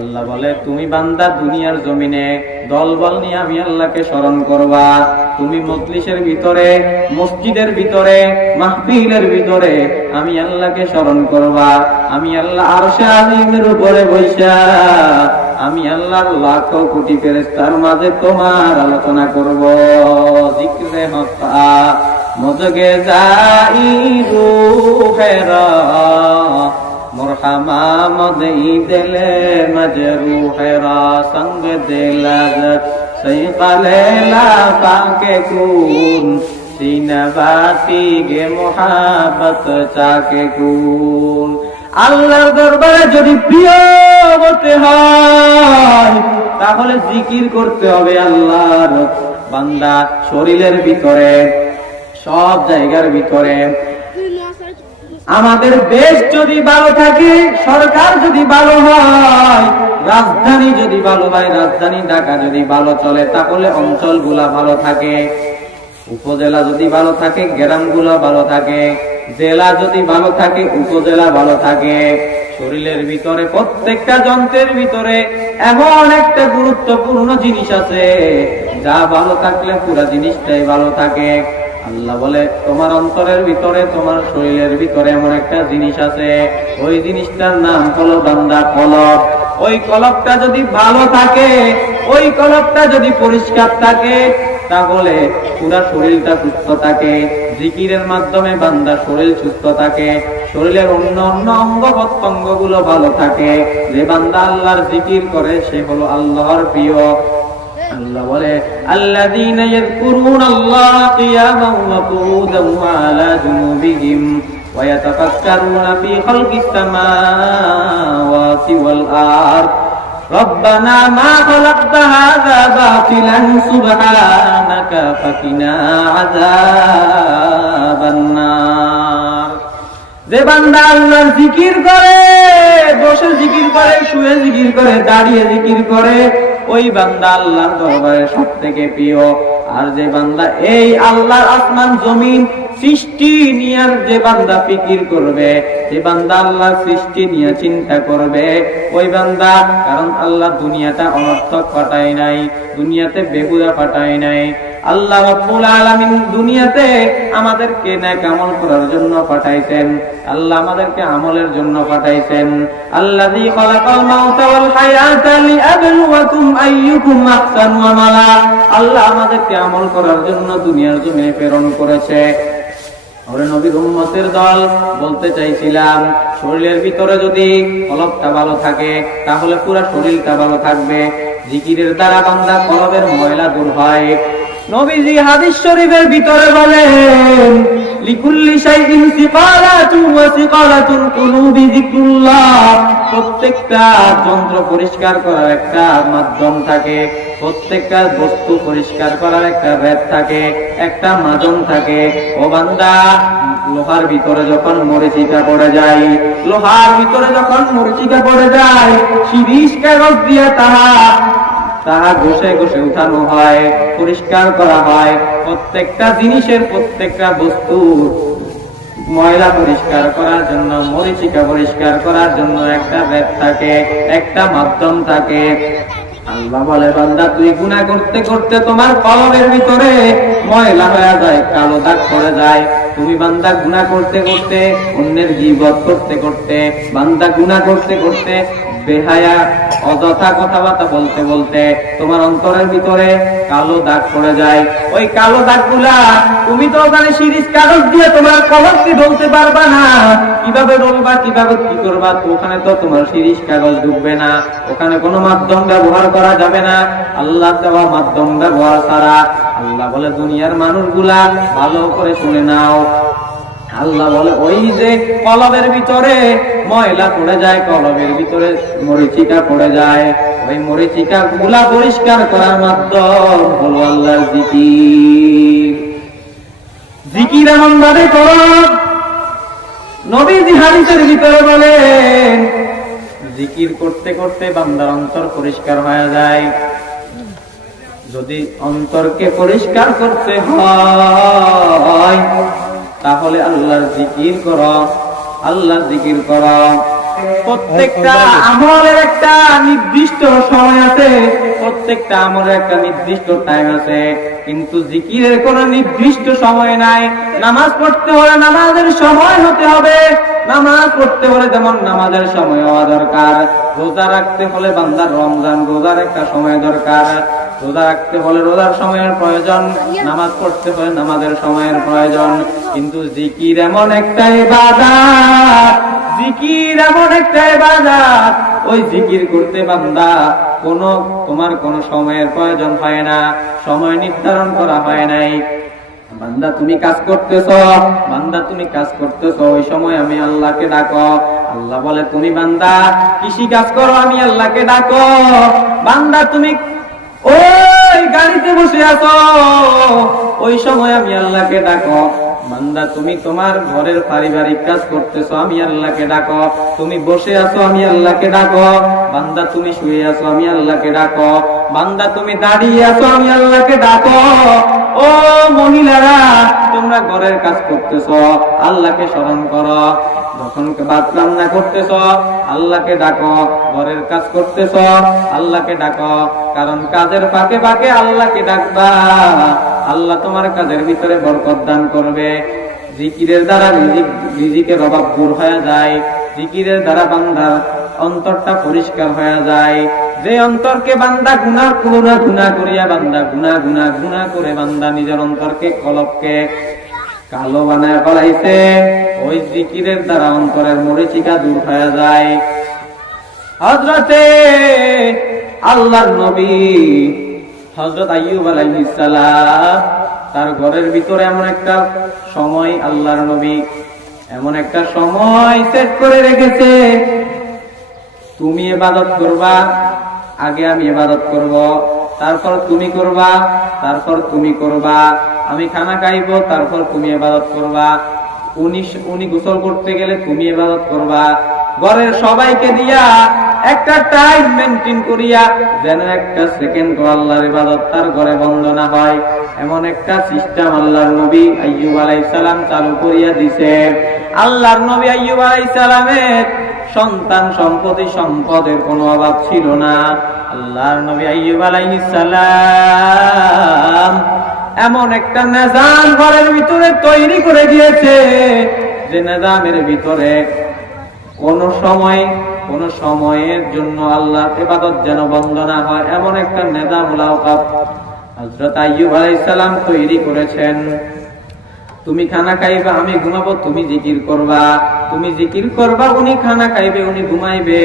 আল্লাহ বলে, তুমি বান্দা দুনিয়ার জমিনে দলবল নিয়ে আমি আল্লাহকে স্মরণ করবা। তুমি মজলিসের ভিতরে, মসজিদের ভিতরে, মাহফিলের ভিতরে আমি আল্লাহকে স্মরণ করবা। আমি আল্লাহ আরশে আজিমের উপরে বৈশা আমি আল্লাহর লাখো কোটি ফেরেশতার মাঝে তোমার আলোচনা করব। জিক্রে হতা মজগে যাই রূহেরা মুরহামা মদই দিলে মজরুহেরা সঙ্গ দিলাজ সৈকালে লাফাকে কুন সিনবাতি গে মোহাব্বত চাকে কুন। আল্লাহর দরবারে যদি প্রিয় হতে হয় তাহলে জিকির করতে হবে আল্লাহর। বান্দা শরীরের ভিতরে, সব জায়গার ভিতরে, আমাদের দেশ যদি ভালো থাকে, সরকার যদি ভালো হয়, রাজধানী যদি ভালো হয়, রাজধানী ঢাকা যদি ভালো চলে তাহলে অঞ্চলগুলা ভালো থাকে। উপজেলা যদি ভালো থাকে, গ্রামগুলো ভালো থাকে। জেলা যদি ভালো থাকে, উপজেলা ভালো থাকে। শরীরের ভিতরে প্রত্যেকটা যন্ত্রের ভিতরে এমন একটা গুরুত্বপূর্ণ জিনিস আছে যা ভালো থাকলে পুরো জিনিসটাই ভালো থাকে। আল্লাহ বলে, তোমার অন্তরের ভিতরে, তোমার শরীরের ভিতরে এমন একটা জিনিস আছে, ওই জিনিসটার নাম হলো বান্দা কলব। ওই কলবটা যদি ভালো থাকে, ওই কলবটা যদি পরিষ্কার থাকে তাহলে পুরা শরীরটা সুস্থ থাকে। জিকিরের মাধ্যমে বান্দা শরীর সুস্থ থাকে, শরীরের অন্য অন্য অঙ্গ প্রত্যঙ্গ গুলো ভালো থাকে। যে বান্দা আল্লাহর জিকির করে সে হলো আল্লাহর প্রিয়। আল্লাহ বলে, আল্লাযীনা ইয়াযকুরুনাল্লাহা কিয়ামান ওয়া কুউদান ওয়া আলা জুনুবিহিম ওয়া ইয়াতাফাক্কারুনা ফী খালকিস সামাওয়াতি ওয়াল আরদ রব্বানা মা খালাকতা হাযা বাতিলান সুবহানাকা ফাকিনা আযাবান নার। যে বান্দা আল্লাহর জিকির করে, বসে জিকির করে, শুয়ে জিকির করে, দাঁড়িয়ে জিকির করে, ওই বান্দা আল্লাহর দরবারে সবথেকে প্রিয়। আর যে বান্দা এই আল্লাহর আসমান জমিন সৃষ্টি নিয়ে যে বান্দা ফিকির করবে, যে বান্দা আল্লাহর সৃষ্টি নিয়ে চিন্তা করবে, ওই বান্দা, কারণ আল্লাহ দুনিয়াটা অনর্থক পাঠায় নাই, দুনিয়াতে বেহুদা পাঠায় নাই। আল্লাহ রাব্বুল আলামিন দুনিয়াতে আমাদেরকে নেক আমল করার জন্য পাঠাইছেন। আল্লাহ আমাদেরকে আমলের জন্য পাঠাইছেন। আল্লাযী খালাকাল মাউতা ওয়াল হায়াতা লিয়াবলুয়াকুম আইয়ুকুম আহসানু আমালা। আল্লাহ আমাদেরকে আমল করার জন্য দুনিয়ার জমিনে প্রেরণ করেছে। ওরে নবীর উম্মতের দল, বলতে চাইছিলাম, শরীরের ভিতরে যদি কলবটা ভালো থাকে তাহলে পুরো শরীরটা ভালো থাকবে। জিকিরের দ্বারা বান্দা কলবের ময়লা দূর হয়। নবীজি হাদিস শরীফের ভিতরে বলেন, লিকুল্লি শাইইন সিকালাতুন ওয়া সিকালাতুল কুলুবি যিকরুল্লাহ। প্রত্যেকটা যন্ত্র পরিষ্কার করার একটা মাধ্যম থাকে, প্রত্যেকটা বস্তু পরিষ্কার করার একটা ভেদ থাকে, একটা মাজন থাকে। ও বান্দা, লোহার ভিতরে যখন মরিচিকা পড়ে যায়, লোহার ভিতরে যখন মরিচিকা পড়ে যায়, শিরিষ কাগজ দিয়ে তাহা ঘষে ঘষে উঠানো হয়, পরিষ্কার করা হয়। প্রত্যেকটা জিনিসের, প্রত্যেকটা বস্তু ময়লা পরিষ্কার করার জন্য, মরিচিকা পরিষ্কার করার জন্য একটা ভেদ থাকে, একটা মাধ্যম থাকে। আল্লাহ বলে, বান্দা তুই গুনাহ করতে করতে তোমার কলবের ভিতরে ময়লা হয়ে যায়, কালো দাগ পড়ে যায়। তুমি বান্দা গুনাহ করতে করতে, অন্যের গীবত করতে করতে, বান্দা গুনাহ করতে করতে, বেহায়া অযথা কথাবার্তা বলতে বলতে তোমার অন্তরের ভিতরে কালো দাগ পড়ে যায়। ওই কালো দাগগুলা তুমি তো ওখানে শিরিষ কাগজ দিয়ে তোমার কলবকে ঢলতে পারবা না। কিভাবে ঢলবা, কিভাবে কি করবা? তো ওখানে তো তোমার শিরিষ কাগজ ঢুকবে না, ওখানে কোনো মাধ্যম ব্যবহার করা যাবে না, আল্লাহ দেওয়া মাধ্যম ব্যবহার ছাড়া। আল্লাহ বলে, দুনিয়ার মানুষগুলা ভালো করে শুনে নাও। আল্লাহ বলে, ওই যে কলবের ভিতরে ময়লা পড়ে যায়, কলবের ভিতরে মরিচিকা পড়ে যায়, ওই মরিচিকা গুলা পরিষ্কার করার মাধ্যম হলো আল্লাহর জিকির। জিকির এমন ভাবে করো, নবীজি হাদিসের ভিতরে বলেন, জিকির করতে করতে বান্দার অন্তর পরিষ্কার হয়ে যায়। যদি অন্তরকে পরিষ্কার করতে হয় তাহলে আল্লাহর জিকির করো, আল্লাহর জিকির করো। প্রত্যেকটা আমলের একটা নির্দিষ্ট সময় আছে, প্রত্যেকটা আমলের একটা নির্দিষ্ট টাইম আছে, কিন্তু জিকিরের কোনো নির্দিষ্ট সময় নাই। নামাজ পড়তে হলে নামাজের সময় হতে হবে, নামাজ পড়তে হলে যেমন নামাজের সময় হওয়া দরকার, রোজা রাখতে হলে বান্দার রমজান রোজার একটা সময় দরকার, রোজা রাখতে হলে রোজার সময়ের প্রয়োজন, নামাজ পড়তে হলে নামাজের সময়ের প্রয়োজন। কিন্তু জিকির এমন একটা ইবাদত, জিকির এমন একটা ইবাদত, ওই জিকির করতে বান্দা তোমার কোনো সময়ের প্রয়োজন হয় না, সময় নির্ধারণ করা হয় নাই। বান্দা তুমি কাজ করতেছো, বান্দা তুমি কাজ করতেছো, ওই সময় আমি আল্লাহকে ডাকো। আল্লাহ বলে তুমি বান্দা কৃষি কাজ করো, আমি আল্লাহকে ডাকো। বান্দা তুমি ওই গাড়িতে বসে আছো, ওই সময় আমি আল্লাহকে ডাকো। বান্দা তুমি তোমার ঘরের পারিবারিক কাজ করতেছো, আমি আল্লাহকে ডাকো। তুমি বসে আছো, আমি আল্লাহকে ডাকো। বান্দা তুমি শুয়ে আছো, আমি আল্লাহকে ডাকো। বান্দা তুমি দাঁড়িয়ে আছো, আমি আল্লাহকে ডাকো। ও মহিলারা, তোমরা ঘরের কাজ করতেছো, আল্লাহকে স্মরণ করো। যখন ভাত রান্না করতেছ, আল্লাহকে ডাকো। ঘরের কাজ করতেছ, আল্লাহকে ডাকো। কারণ কাজের ফাঁকে ফাঁকে আল্লাহকে ডাকবা, আল্লাহ তোমার কাজের ভিতরে বরকত দান করবে। জিকিরের দ্বারা রিজিকের অভাব দূর হয়ে যায়, জিকিরের দ্বারা বান্দার অন্তরটা পরিষ্কার হয়ে যায়। যে অন্তরকে বান্দা গুনাহ করিয়া বান্দা গুনাহ করে বান্দা নিজের অন্তরকে কলবকে কালো বানায় ফেলাইছে, ওই জিকিরের দ্বারা অন্তরের মরিচিকা দূর হয়ে যায়। হযরতে আল্লাহর নবী হযরত আইয়ুব আলাইহিস সালাম, তার ঘরের ভিতরে এমন একটা সময় আল্লাহর নবী এমন একটা সময় সেট করে রেখেছে, তুমি ইবাদত করবা, আগে আমি ইবাদত করব, তারপর তুমি করবা, তারপর তুমি করবা। আমি খানা খাইবো, তারপর তুমি ইবাদত করবা। উনি গোসল করতে গেলে তুমি ইবাদত করবা। ঘরের সবাইকে দিয়া একটা টাইম মেনটেন করিয়া যেন একটা সেকেন্ড আল্লাহর ইবাদত তার ঘরে বন্ধ না হয়, এমন একটা সিস্টেম আল্লাহর নবী আইয়ুব আলাইহিস সালাম চালু করিয়া দিছে। আল্লাহর নবী আইয়ুব আলাইহিস সালামের সন্তান সম্পদের কোনো অভাব ছিল না। আল্লাহর নবী আইয়ুব আলাইহিস সালাম এমন একটা নিজাম ঘরের ভিতরে তৈরি করে দিয়েছে, যে নিজামের ভিতরে কোন সময়ের জন্য আল্লাহর ইবাদত যেন বন্ধ না হয়, এমন একটা নিজামুল আওকাত হযরত আইয়ুব আলাইহিস সালাম তৈরি করেছেন। তুমি খানা খাইবা, আমি ঘুমাবো, তুমি জিকির করবা, তুমি জিকির করবা, উনি খানা খাইবে, উনি ঘুমাইবে।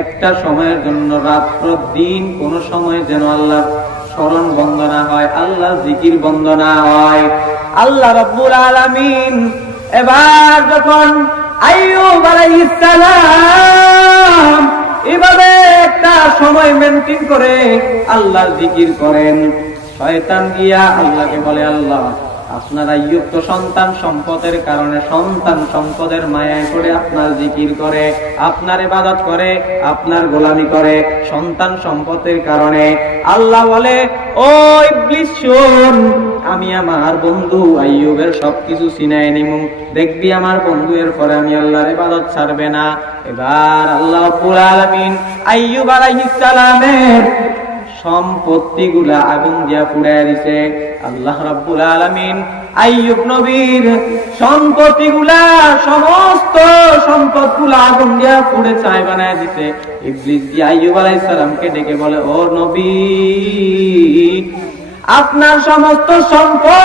একটা সময়ের জন্য রাত্র দিন কোন সময় যেন আল্লাহ স্মরণ বন্ধ না হয়, আল্লাহ জিকির বন্ধ না হয়। আল্লাহ রাব্বুল আলামিন এবার যখন আইয়ুব আলাইহিস সালাম এভাবে একটা সময় মেনটেন করে আল্লাহর জিকির করেন, শয়তান গিয়া আল্লাহকে বলে, আল্লাহ আপনার আইয়ুব তো সন্তান সম্পদের কারণে সন্তান সম্পদের মায়ায় পড়ে আপনার জিকির করে, আপনার ইবাদত করে, আপনার গোলামি করে, সন্তান সম্পদের কারণে। আল্লাহ বলে, ও ইবলিস শোন, আমি আমার বন্ধু আইয়ুবের সবকিছু ছিনায় নিমু, দেখবি আমার বন্ধু এর পরে আমি আল্লাহর ইবাদত ছাড়বে না। এবার আল্লাহ রাব্বুল আলামিন আইয়ুব আলাইহিস সালামের সম্পত্তিগুলা আগুন দিয়া পুড়াইয়া দিছে। আল্লাহ রাব্বুল আলামিন আইয়ুব নবীর সম্পত্তিগুলা, সমস্ত সম্পদগুলা আগুন দিয়া পুড়ে ছাই বানায় দিতে। ইবলিস দিয়ে আইয়ুব আলাইহিস সালামকে ডেকে বলে, ও নবী, আপনার সমস্ত সম্পদ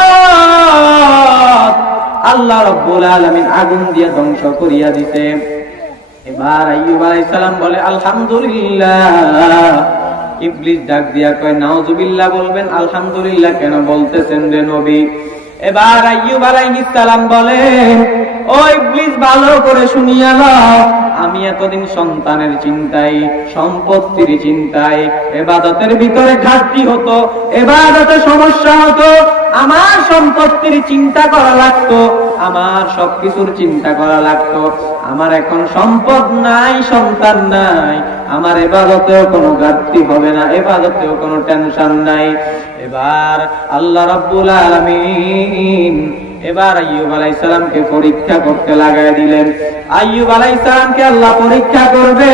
আল্লাহ রাব্বুল আলামিন আগুন দিয়া ধ্বংস করিয়া দিতে। এবার আইয়ুব আলাইহিস সালাম বলে, আলহামদুলিল্লাহ। ইবলিস ডাক দিয়া কয়, নাউজুবিল্লাহ বলবেন, আলহামদুলিল্লাহ কেন বলতেছেন রে নবী? এবার আইয়ুব আলাইহিস সালাম বলেন, ও ইবলিস, ভালো করে শুনিয়া নাও, আমি এতদিন সন্তানের চিন্তায়, সম্পত্তির চিন্তায়, ইবাদতের ভিতরে ঘাটতি হতো, ইবাদতে সমস্যা হতো, আমার সম্পত্তির চিন্তা করা লাগতো, আমার সবকিছুর চিন্তা করা লাগতো। আমার এখন সম্পদ নাই, সন্তান নাই, আমার ইবাদতেও কোনো ঘাটতি হবে না, ইবাদতেও কোনো টেনশন নাই। এবার আল্লাহ রাব্বুল আলামিন এবার আইয়ুব আলাইহিস সালামকে পরীক্ষা করতে লাগায় দিলেন। আইয়ুব আলাইহিস সালামকে আল্লাহ পরীক্ষা করবে।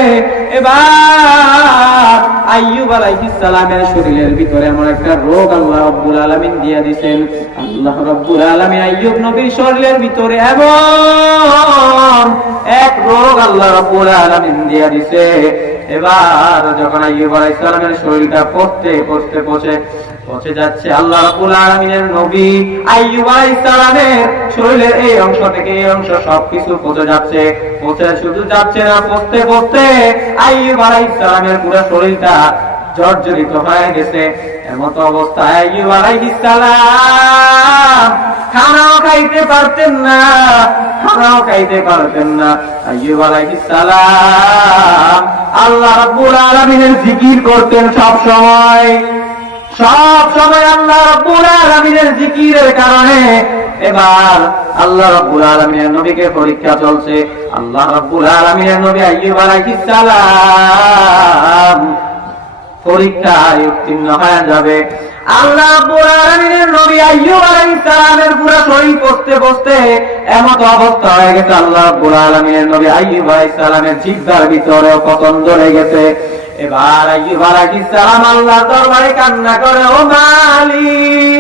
এবার আইয়ুব আলাইহিস সালামের শরীরের ভিতরে এমন একটা রোগ আল্লাহ রাব্বুল আলামিন দিয়ে দিবেন। আল্লাহ রাব্বুল আলামিন আইয়ুব নবীর শরীরের ভিতরে এমন এক রোগ আল্লাহ রাব্বুল আলামিন দিয়ে দিয়েছে। এবার যখন আইয়ুব আলাইহিস সালামের শরীরটা পচে যাচ্ছে, আল্লাহ রাব্বুল আলামিনের নবী আইয়ুব আলাইহিস সালামের শরীরের এই অংশ থেকে এই অংশ সবকিছু পচে যাচ্ছে। শুধু যাচ্ছে না, পচতে আইয়ুব আলাইহিস সালামের পুরো শরীরটা জর্জরিত হয়ে গেছে। এমত অবস্থায় আইয়ুব আলাইহিস সালাম খানাও খাইতে পারতেন না। আইয়ুব আলাইহিস সালাম আল্লাহ রাব্বুল আলামিনের জিকির করতেন সব সময় আল্লাহ রাব্বুল আলামিনের জিকিরের কারণে। এবার আল্লাহ রাব্বুল আলামিনের নবীকে পরীক্ষা চলছে। আল্লাহ রাব্বুল আলামিনের নবী আইয়ুব আলাইহিস সালাম পরীক্ষায় উত্তীর্ণ হয়ে যাবে। আল্লাহ রাব্বুল আলামিনের নবী আইয়ুব আলাইহিস সালামের পুরো শরীর পচতে এমত অবস্থা হয়ে গেছে। আল্লাহ রাব্বুল আলামিনের নবী আইয়ুব আলাইহিস সালামের জিহ্বার ভিতরে পতন ধরে গেছে। এবার আইয়ুব আলাইহিস সালাম আল্লাহর দরবারে কান্না করে, ও মালিক,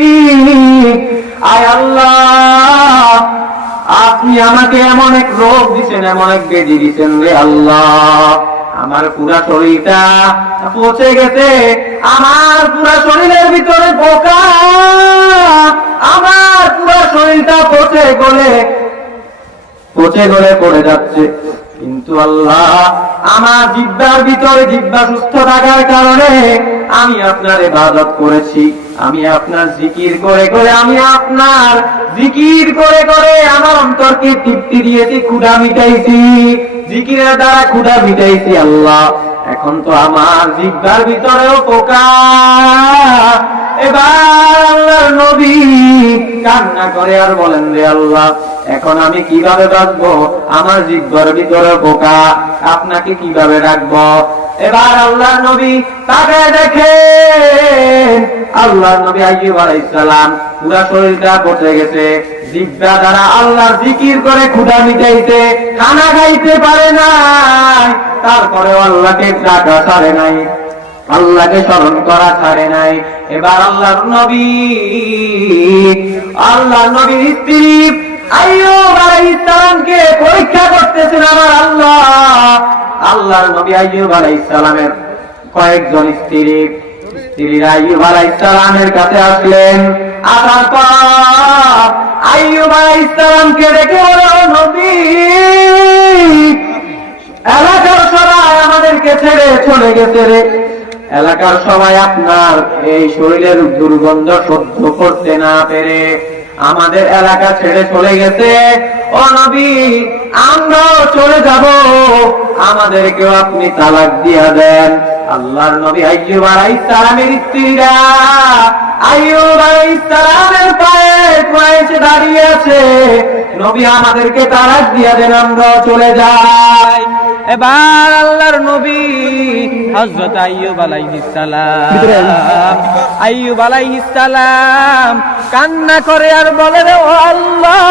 আয় আল্লাহ, আপনি আমাকে এমন এক রোগ দিবেন, এমন এক ব্যাধি দিবেন রে আল্লাহ, আমার পুরা শরীরটা পচে গেছে, আমার পুরা শরীরের ভিতরে পোকা, আমার পুরা শরীরটা পচে গলে পড়ে যাচ্ছে। কিন্তু আল্লাহ, আমার জিহ্বার ভিতরে জিহ্বা সুস্থ থাকার কারণে আমি আপনার ইবাদত করেছি, আমি আপনার জিকির করে আমার অন্তরকে তৃপ্তি দিয়েছি, ক্ষুধা মিটাইছি, জিকিরের দ্বারা ক্ষুধা মিটাইছি আল্লাহ। এখন তো আমার জিহ্বার ভিতরেও পোকা। এবার আল্লাহর নবী কান্না করে আর বলেন, রে আল্লাহ, এখন আমি কিভাবে বাঁচবো? আমার জিহ্বার ভিতরে পোকা, আপনাকে কিভাবে রাখবো? এবার আল্লাহর নবী তাকে দেখেন, আল্লাহর নবী আইয়ুব আলাইহিস সালাম পুরা শরীরটা পচে গেছে, জিহ্বা দ্বারা আল্লাহর জিকির করে ক্ষুধা মিটাইতে, খানা খাইতে পারে নাই, তারপরেও আল্লাহকে ডাকা ছাড়ে নাই, আল্লাহকে স্মরণ করা ছাড়ে নাই। এবার আল্লাহর নবীর স্ত্রী আইয়ুব আলাইহিস সালামকে পরীক্ষা করতেছেন আমার আল্লাহ। আল্লাহর নবী আইয়ুব আলাইহিস সালামের কয়েকজন স্ত্রীরা আইয়ুব আলাইহিস সালামের কাছে আসলেন। আসার পর আইয়ুব আলাইহিস সালামকে ডেকে বলল, নবী, এলাকার সবাই আমাদেরকে ছেড়ে চলে গেছে রে, এলাকার সবাই আপনার এই শরীরের দুর্গন্ধ সহ্য করতে না পেরে আমাদের এলাকা ছেড়ে চলে গেছে। ও নবী, আমরাও চলে যাব, আমাদেরকেও আপনি তালাক দিয়া দেন। আল্লাহর নবী আইয়ুব আলাইহিস সালামের স্ত্রীরা আইয়ুব আলাইহিস সালামের পায়ে এসে দাঁড়িয়ে আছে, নবী আমাদেরকে তালাক দিয়া দেন, আমরাও চলে যাই। এবার আল্লাহর নবী হযরত আইয়ুব আলাইহিস সালাম কান্না করে আর বলে, ও আল্লাহ,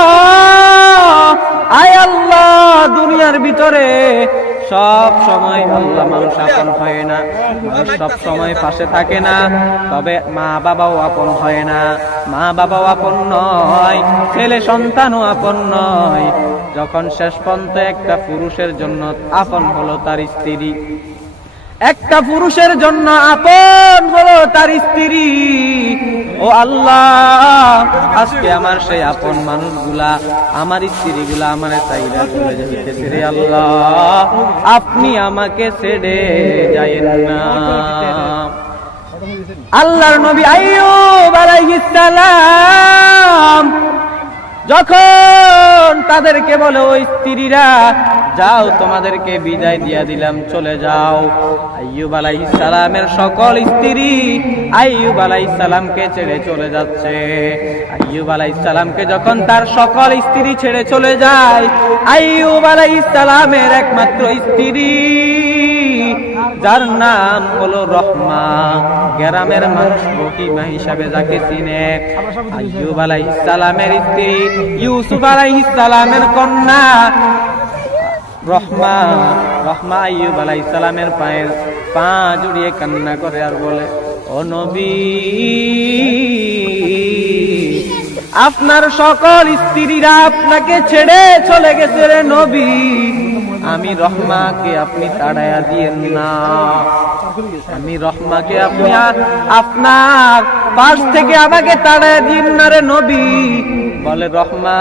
আয় আল্লাহ, দুনিয়ার ভিতরে সব সময় আল্লাহ মানুষ আপন হয় না, মানুষ সব সময় পাশে থাকে না, তবে মা বাবাও আপন হয় না, মা বাবাও আপন নয়, ছেলে সন্তানও আপন নয়। যখন শেষ পর্যন্ত একটা পুরুষের জন্য আপন হলো তার স্ত্রী, একটা পুরুষের জন্য আপন হলো তার স্ত্রী। ও আল্লাহ, আজকে আমার সেই আপন মানুষগুলা, আমার স্ত্রীগুলা আমার চাইরা চলে যাইতেছে রে আল্লাহ, আপনি আমাকে ছেড়ে যায়েন না। আল্লাহর নবী আইয়ুব আলাইহিস সালাম যখন তাদেরকে বলে, ওই স্ত্রীরা যাও, তোমাদেরকে বিদায় দিয়া দিলাম, চলে যাও, আইয়ুব আলাইহিস সালামের সকল স্ত্রী আইয়ুব আলাইহিস সালামকে ছেড়ে চলে যাচ্ছে। আইয়ুব আলাইহিস সালামকে যখন তার সকল স্ত্রী ছেড়ে চলে যায়, আইয়ুব আলাইহিস সালামের একমাত্র স্ত্রী যার নাম হলো রহমা। গ্রামের মানুষ রহিমা হিসাবে যাকে চিনে। আইয়ুব আলাইহিস সালামের স্ত্রী, ইউসুফ আলাইহিস সালামের কন্যা রহমা। রহমা আইয়ুব আলাইহিস সালামের পায়ের পা জড়িয়ে কান্না করে আর বলে, ও নবী, আপনার সকল স্ত্রীরা আপনাকে ছেড়ে চলে গেছে রে নবী, আমি রহমাকে আপনি তাড়াইয়া দিয়েন না, আমি রহমাকে আপনি আপনার পাশ থেকে আমাকে তাড়াইয়া দিন না রে নবী। বলে, রহমা,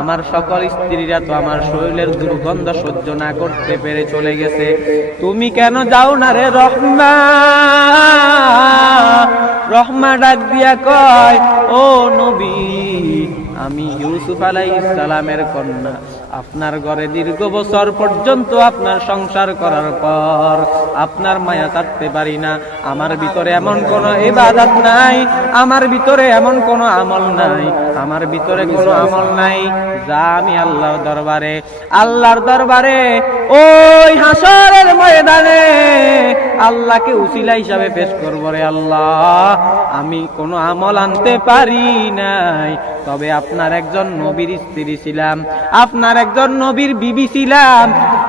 আমার সকল স্ত্রীরা তো আমার শরীরের দুর্গন্ধ সহ্য না করতে পেরে চলে গেছে, তুমি কেন যাও না রে রহমা? রহমা ডাক দিয়া কয়, ও নবী, আমি ইউসুফ আলাইহিস সালামের কন্যা, আপনার ঘরে দীর্ঘ বছর পর্যন্ত আপনার সংসার করার পর আপনার মায়া ছাড়তে পারি না। আমার ভিতরে এমন কোনো ইবাদত নাই, আমার ভিতরে এমন কোনো আমল নাই, আমার ভিতরে কোনো আমল নাই যা আমি আল্লাহর দরবারে ওই হাসরের ময়দানে আল্লাহকে উসিলা হিসাবে পেশ করব রে আল্লাহ। আমি কোনো আমল আনতে পারি নাই, তবে আপনার একজন নবীর স্ত্রী ছিলাম, আপনার একজন নবীর বিবি ছিলাম,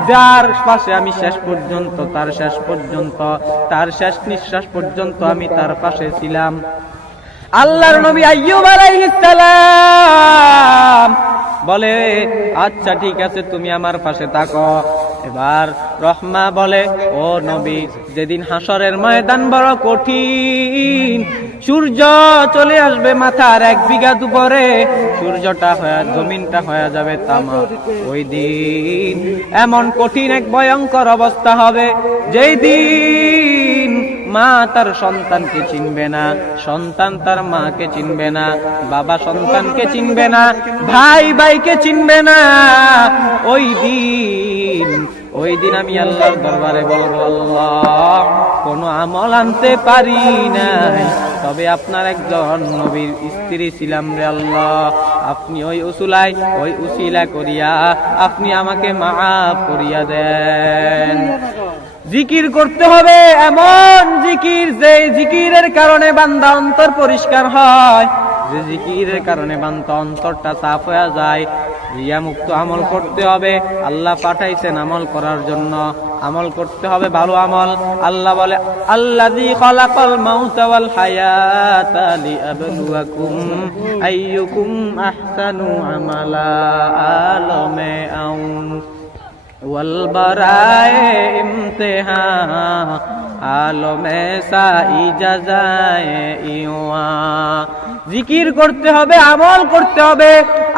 যার পাশে আমি শেষ পর্যন্ত, তার শেষ নিঃশ্বাস পর্যন্ত আমি তার পাশে ছিলাম। আল্লাহর নবী আইয়ুব আলাইহিস সালাম বলে, আচ্ছা ঠিক আছে, তুমি আমার পাশে থাকো। এবার রহমা বলে, ও নবী, যেদিন হাসরের ময়দান বড় কঠিন, সূর্য চলে আসবে মাথার 1 বিঘা উপরে, সূর্যটা জমিনটা হয়ে যাবে তামা, ওই দিন এমন কঠিন এক ভয়ঙ্কর অবস্থা হবে, যেই দিন মা তার সন্তানকে চিনবে না, সন্তান তার মাকে চিনবে না, বাবা সন্তানকে চিনবে না, ভাই ভাইকে চিনবে না। ওই দিন আমি আল্লাহর দরবারে বলবো, আল্লাহ, কোনো আমল আনতে পারি নাই, তবে আপনার একজন নবীর স্ত্রী ছিলাম রে আল্লাহ, আপনি ওই উসিলা করিয়া আপনি আমাকে মাফ করিয়া দেন। জিকির করতে হবে, এমন জিকির যে জিকিরের কারণে বান্দা অন্তর পরিষ্কার হয়, যে জিকিরের কারণে বান্দা অন্তরটা সাফ হয়ে যায়। রিয়া মুক্ত আমল করতে হবে, আল্লাহ পাঠাইছেন আমল করার জন্য, আমল করতে হবে ভালো আমল। আল্লাহ বলে, আল্লাযী খালাকাল মাউতা ওয়াল হায়াতা লিয়াবলুয়াকুম আইয়ুকুম আহসানু আমালা আলমে আউন ওয়াল বারায়ে ইমতিহান আলমে সাই জাযায়ে ইওয়া। জিকির করতে হবে, আমল করতে হবে।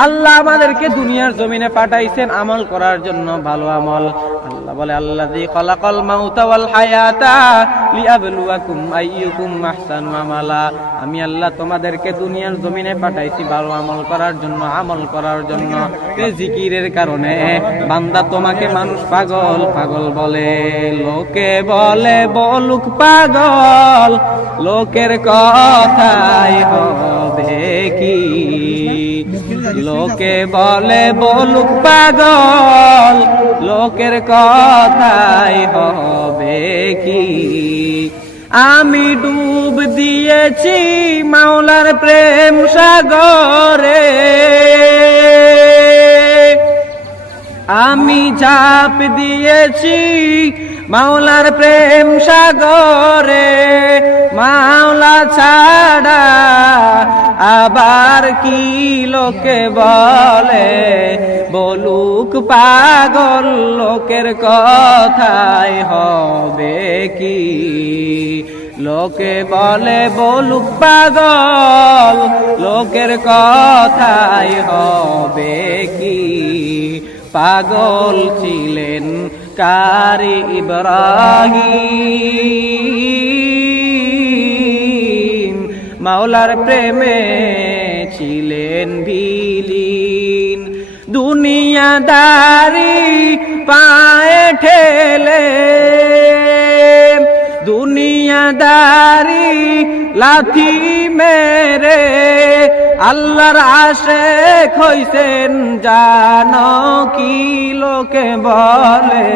আল্লাহ আমাদেরকে দুনিয়ার জমিনে পাঠাইছেন আমল করার জন্য, ভালো আমল। আল্লাহ বলে, আল্লাযী খালাকাল মাউতা ওয়াল হায়াতা লিয়াবলুয়াকুম আইয়ুকুম আহসানু আমালা। আমি আল্লাহ তোমাদেরকে দুনিয়ার জমিনে পাঠাইছি ভালো আমল করার জন্য, আমল করার জন্য। এই জিকিরের কারণে বান্দা তোমাকে মানুষ পাগল পাগল বলে, লোকে বলে বলুক পাগল, লোকের কথাই হবে কি? লোকে বলে বলুক পাগল, লোকের কথাই হবে কি? আমি ডুব দিয়েছি মাওলার প্রেম সাগরে, আমি ঝাঁপ দিয়েছি মাওলার প্রেম সাগরে, মাওলা ছাড়া আবার কি লোকে বলে, বলুক পাগল, লোকের কথাই হবে কি? লোকে বলে বলুক পাগল, লোকের কথাই হবে কি? পাগল ছিলেন কারি ইব্রাহিম, মাওলার প্রেমে ছিলেন বিলীন। দুনিয়াদারি পায়ে ঠেলে, দুনিয়াদারি লাথি মেরে আল্লাহর আশিক হইছেন জানো কি লোকে বলে,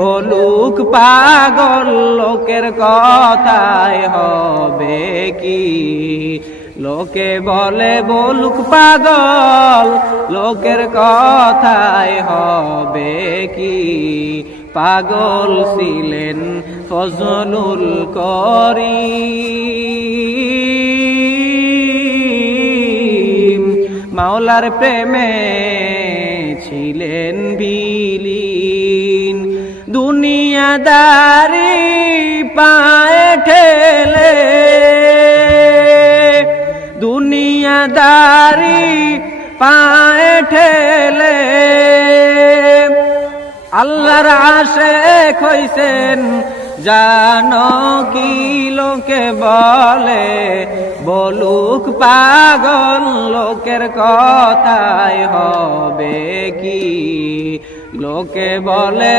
বলুক পাগল লোকের কথায় হবে কি। লোকে বলে বলুক পাগল লোকের কথায় হবে কি। পাগল ছিলেন ফজলুল করিম, মাওলার প্রেমে ছিলেন বিলীন। দুনিয়াদারি পায়ে ঠেলে, দুনিয়াদারি পায়ে ঠেলে, আল্লাহর আশিক হইছেন জানো কি লোকে বলে, বলুক পাগল লোকের কথায় হবে কি। লোকে বলে